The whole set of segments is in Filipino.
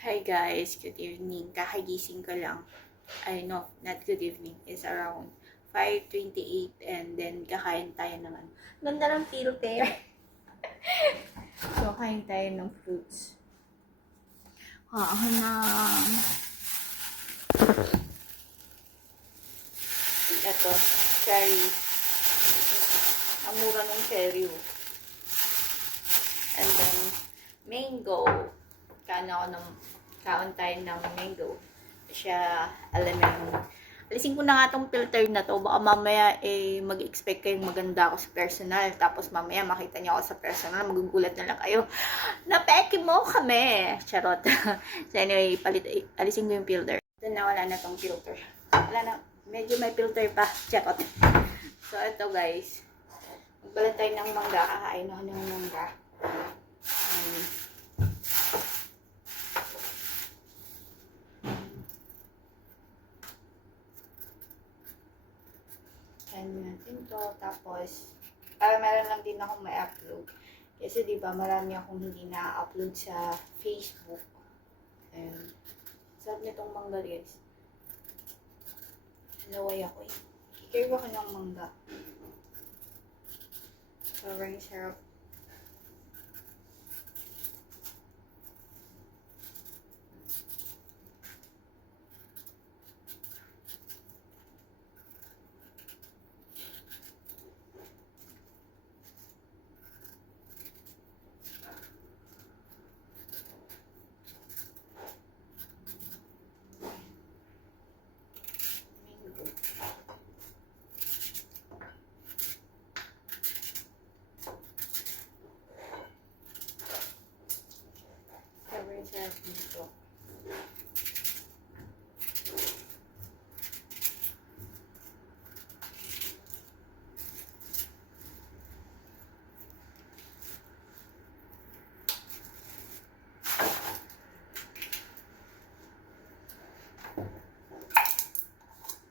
Hi guys, good evening. Kakagising ko lang. I know, not good evening. It's around 5:28 and then kakain tayo naman. Ganda ng filter. So, kain tayo ng fruits. Na ito, cherry. Ang mura ng cherry. And then, mango. Kaon tayo ng mango. Siya, alam mo yung, alisin ko na nga tong filter na to. Baka mamaya mag-expect kayong maganda ako sa personal. Tapos mamaya makita niyo ako sa personal. Magugulat na lang kayo. Napeke mo kami. Charot. So anyway, alisin ko yung filter. Ito na, wala na tong filter. Wala na. Medyo may filter pa. Charot. So ito guys. Magbalat tayo ng mangga. Kakain ako ng mangga. Natin to. Tapos, meron lang din akong may upload. Kasi diba, marami akong hindi na-upload sa Facebook. Ayan. Sarap nitong mangga, guys. Naway ako eh. Kikirwa ko ng mangga. Sobrang sarap. Sobrang sarap nito.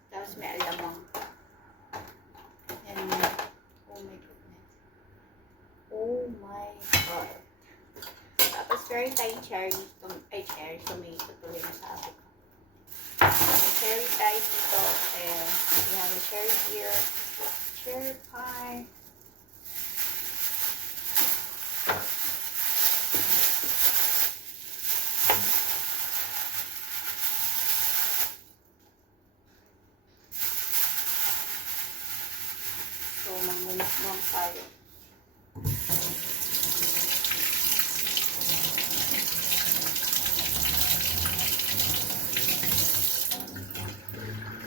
Tapos may alamang. And, oh my goodness. Oh my god. Tapos meron tayong cherry. Cherry. Tomato tuloy na sabi ko. May cherry tayo dito. And we have a cherry here. Cherry pie. So, magmumukbang tayo.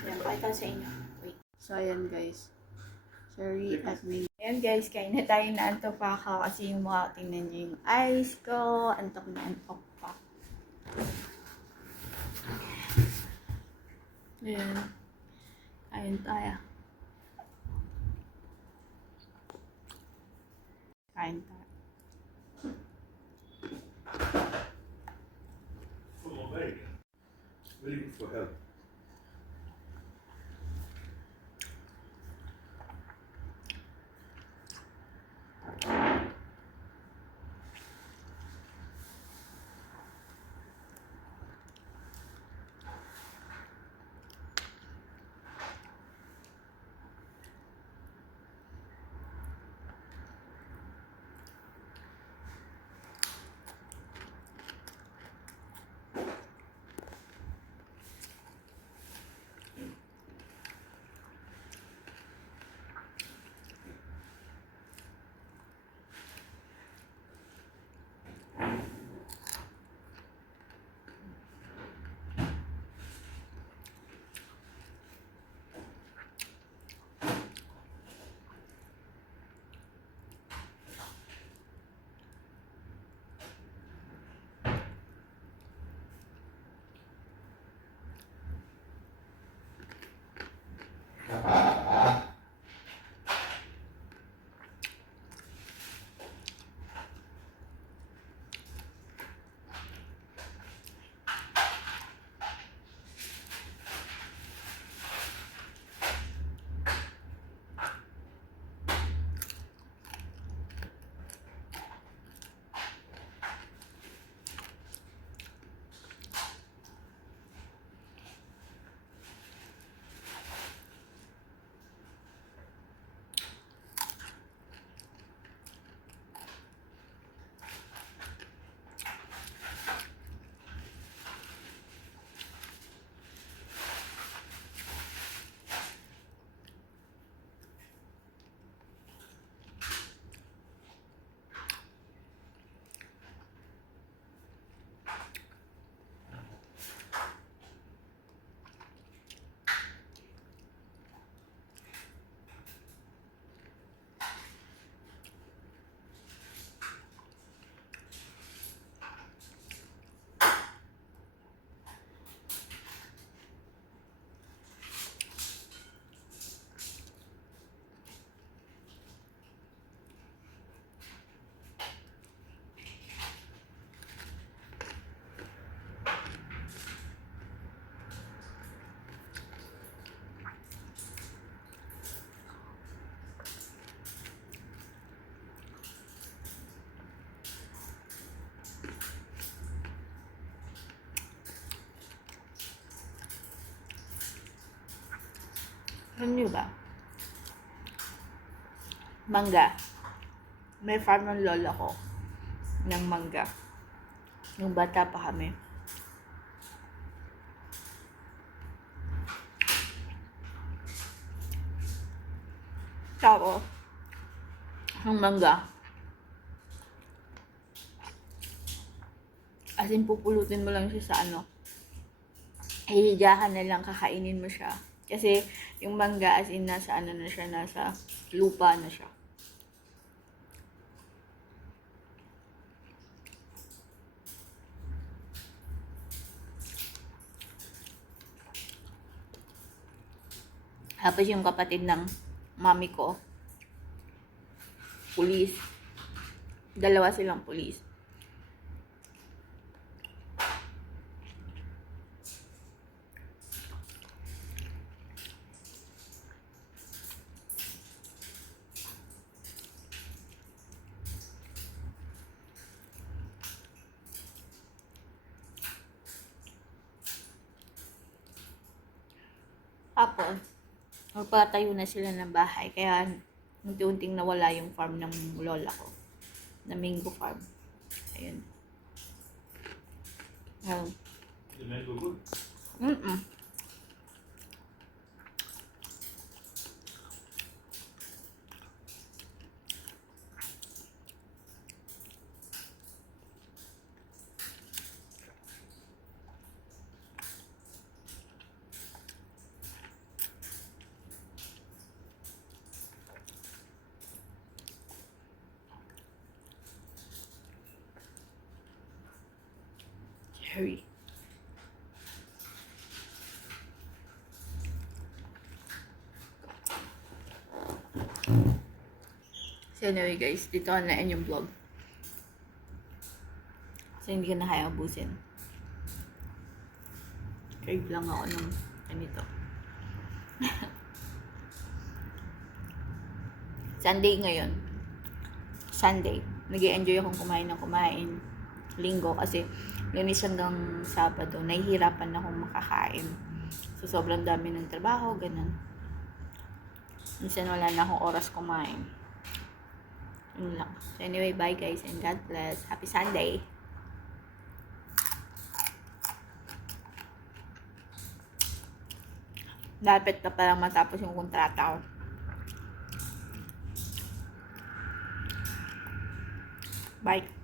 Yan, pakita sa inyo. Wait. So, ayan guys. Cherry at mango. Ayan guys, kain na tayo na antok pa ako kasi yung mga tingnan nyo yung eyes ko. Antok na antok pa. Ayan. Kain tayo. Kain tayo. From America. Very good for health. Alam niyo ba? Mangga. May farm ng lola ko ng mangga. Nung bata pa kami. Tapos, ang mangga, as in pupulutin mo lang siya sa hihigahan na lang, kakainin mo siya. Kasi, yung mangga as in nasa na siya, nasa lupa na siya. Tapos yung kapatid ng mami ko, pulis. Dalawa silang pulis. Tapos, magpatayo na sila ng bahay. Kaya, unti-unting nawala yung farm ng lola ko. Na mango farm. Ayun. Ayun. The mango good. Mm-mm. Cherry. So anyway guys, dito na end yung vlog. So hindi ko na kaya ubusin. Crave lang ako ng ganito. Sunday ngayon. Sunday. Nag-i-enjoy akong kumain ng kumain. Linggo kasi Lunes hanggang Sabado. Nahihirapan akong makakain. So sobrang dami ng trabaho, ganun. Minsan wala na akong oras kumain. Yun lang. So anyway, bye guys and God bless. Happy Sunday! Dapat na parang matapos yung kontrata ko. Bye!